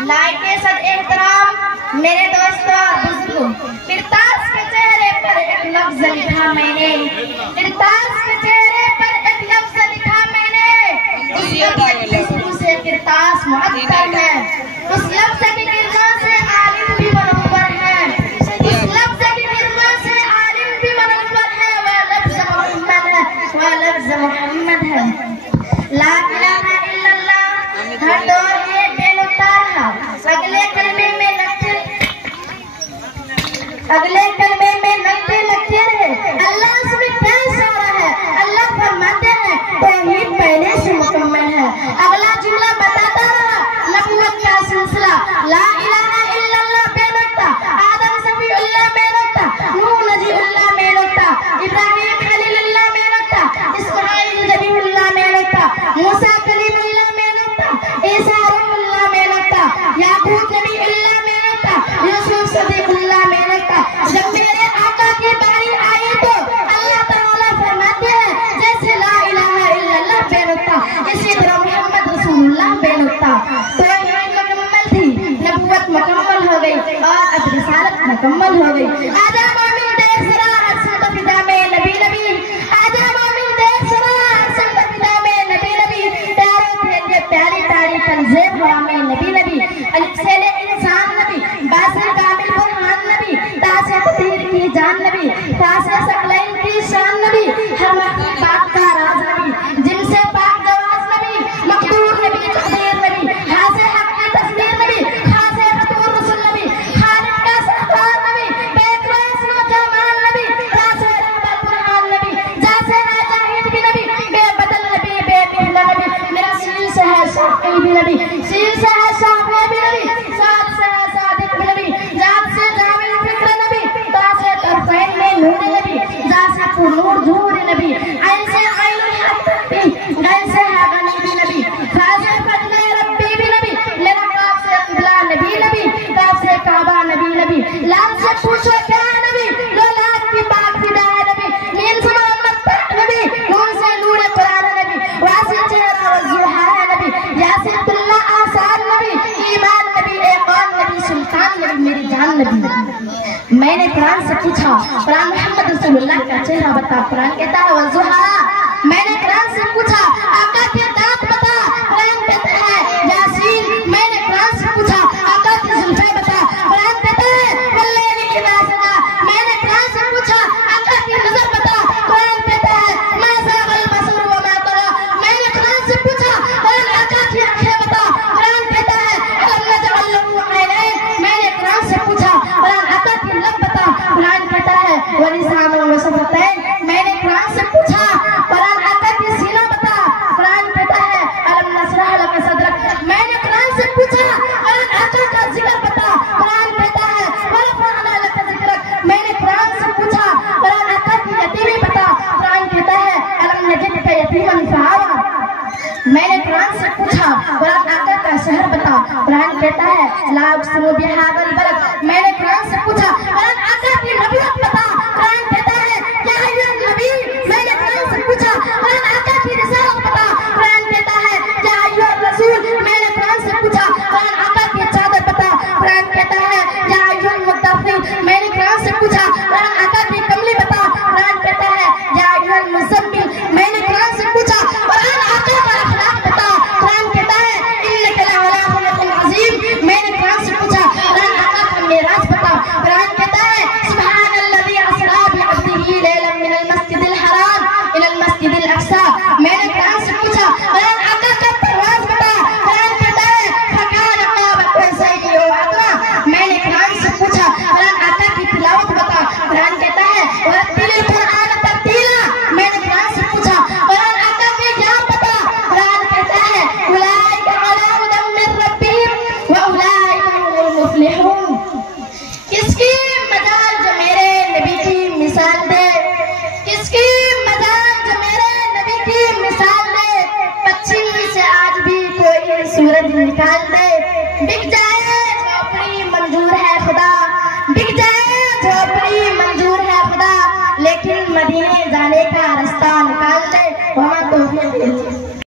लाइके सद एहतराम मेरे दोस्तों और बुजुर्गों, किरतास के चेहरे पर एक लफ्ज लिखा मैंने, किरतास के चेहरे पर एक लफ्ज लिखा मैंने। उस लफ्ज की खुशबू से किरतास मुअत्तर है, उस लफ्ज की किरणों से आलिम भी मनव्वर है, उस लफ्ज की किरणों से आलिम भी मनव्वर है। वह लफ्ज मोहम्मद है, वह लफ्ज मोहम्मद है। ला इलाहा इल्लल्लाह हर दौर में बेनुतार है। अगले कलमे में लगते लगते रहे। अल्लाह इसमें क्या इशारा है? अल्लाह फरमाते हैं तौहीद पहले से मुकम्मल है। अगला जुमला बताता रहा नबूवत का सिलसिला। ला इलाहा इल्लल्लाह बेनुक्ता, आदम सफीउल्लाह बेनुक्ता, नूह नजीउल्लाह बेनुक्ता, इब्राहीम खलीलुल्लाह बेनुक्ता, इस्माईल नबीउल्लाह बेनुक्ता, मूसा कलीमुल्लाह बेनुक्ता, ईसा रूहुल्लाह बेनुक्ता, याकूब नबीउल्लाह बेनुक्ता, यूसुफ सदीकुल्लाह बेनुक्ता। जब मेरे आका की बारी आई तो अल्लाह ताला फरमाते हैं जैसे ला इलाहा इल्लल्लाह बेनुक्ता, इसी तरह मोहम्मद रसूलुल्लाह बेनुक्ता। तो ये मुकम्मल थी, नबूवत मुकम्मल हो गई और अब रिसालत मुकम्मल हो गई। आजा मोमिन देख सरा हसन फिदा में नबी नबी, आजा मोमिन देख सरा हसन फिदा में नबी नबी, प्यारे थे प्यारी प्यारी तंज़ीम हवा में नबी नबी, अलिफ से ले इंसान नबी, बासिर कामिल बुरहान नबी, तासे तदहीर की जान नबी, तासे सकलैन की शान नबी, हर मखलूक बात का राज नबी, जिनसे पाक गवाज नबी, मकदूर नबी तकदीर नबी, हासे हक की तस्वीर नबी, खासे खतूर रसूल नबी, खालिद का सरकार नबी, बेकरास नो जमाल नबी, तासे रहबर बुरहान नबी, जासे है जाहिद भी नबी, बेबदल नबी बेबिहला नबी, मेरा सील से है शाफी भी नबी, सील से है शाफी भी नबी, साथ से है सादिक भी नबी, जात से जामिल फिक्र नबी, तासे तरफैन में नूर नबी, जासे नूर झूर नबी, ऐसे आइनुल हक भी, ऐसे है गनी भी नबी, खासे फजले रब्बी भी नबी, मेरा काफ से क़िबला नबी नबी, काफ से काबा नबी नबी, लाम से पूछो क्या है नबी, लो लाख की पाक फिदा है नबी, नील से मोहम्मद पाक नबी, नूर से नूर कुरान नबी, वासी चेहरा वज़ुहा है नबी, यासीन तुल्ला आसान नबी, ईमान नबी, एक़ान नबी, सुल्तान नबी, मेरी जान नबी। मैंने कुरान से पूछा, कुरान मोहम्मद रसूलुल्लाह का चेहरा बता, कुरान कहता है वज़ुहा। मैंने कुरान से पूछा आका के दांत बता, कुरान कहता है यासीन। मैंने कुरान से पूछा आका की जुल्फ़ें बता, कुरान कहता है वल्लैलि इज़ा सजा। मैंने कुरान से पूछा आका की नज़र बता, कुरान कहता है मा ज़ाग़ल बसर व मा तग़ा। मैंने कुरान से पूछा कुरान आका की आँखें बता, कुरान कहता है अलम नजअल लहू ऐनैन। मैंने कुरान से पूछा कुरान आका की लब बता, कुरान कहता है व लिसानन व शफ़तैन। मैंने कुरान से पूछा कुरान आका की सीना बता, कुरान कहता है अलम नशरह लक सदरक। मैंने कुरान से पूछा कुरान आका का जिक्र बता, कुरान कहता है व रफ़अना लक ज़िक्रक। मैंने कुरान से पूछा कुरान आका की यतीमी बता, कुरान कहता है अलम नजिदक यतीमन फ़आवा। मैंने कुरान से पूछा कुरान आका का शहर बता, कुरान कहता है ला उक़सिमु बिहाज़ल बलद। मैंने कुरान से पूछा कुरान आका की नबूवत बता, कुरान कहता है या अय्युहन नबी। मैंने कुरान से पूछा कुरान आका की रिसालत बता, कुरान कहता है या अय्युहर रसूल। मैंने कुरान से पूछा कुरान आका की चादर बता, कुरान कहता है या अय्युहल मुद्दस्सिर। मैंने कुरान से पूछा कुरान आका की कमली बता, कुरान कहता है या अय्युहल मुज़म्मिल। मैंने कुरान से पूछा कुरान आका का अखलाक बता, कुरान कहता है इन्नका लअला खुलुक़िन अज़ीम। मैंने कुरान से पूछा कुरान आका का मेराज बता, कुरान कहता है सुब्हानल्लज़ी असरा बिअब्दिही लैलन मिनल मस्जिदिल हराम इलल मस्जिदिल अक़सा। मैंने कुरान से पूछा कुरान आका का परवाज़ बता, कुरान कहता है फकान क़ाब क़ौसैन औ अदना। मैंने कुरान से पूछा कुरान आका की तिलावत बता, कुरान कहता है वरत्तिलिल कुरआन तरतीला। मैंने कुरान से पूछा कुरान आका के ज्ञान बता, कुरान कहता है उलाइका अला हुदम मिन रब्बिहिम व उलाइका हुमुल मुफ़्लिहून। किसकी मजाल जो मेरे नबी की मिसाल दे, किसकी मजाल जो मेरे नबी की मिसाल दे, पश्चिम से आज भी कोई सूरज निकाल दे। बिक जाए झोपड़ी मंजूर है खुदा, बिक जाए झोपड़ी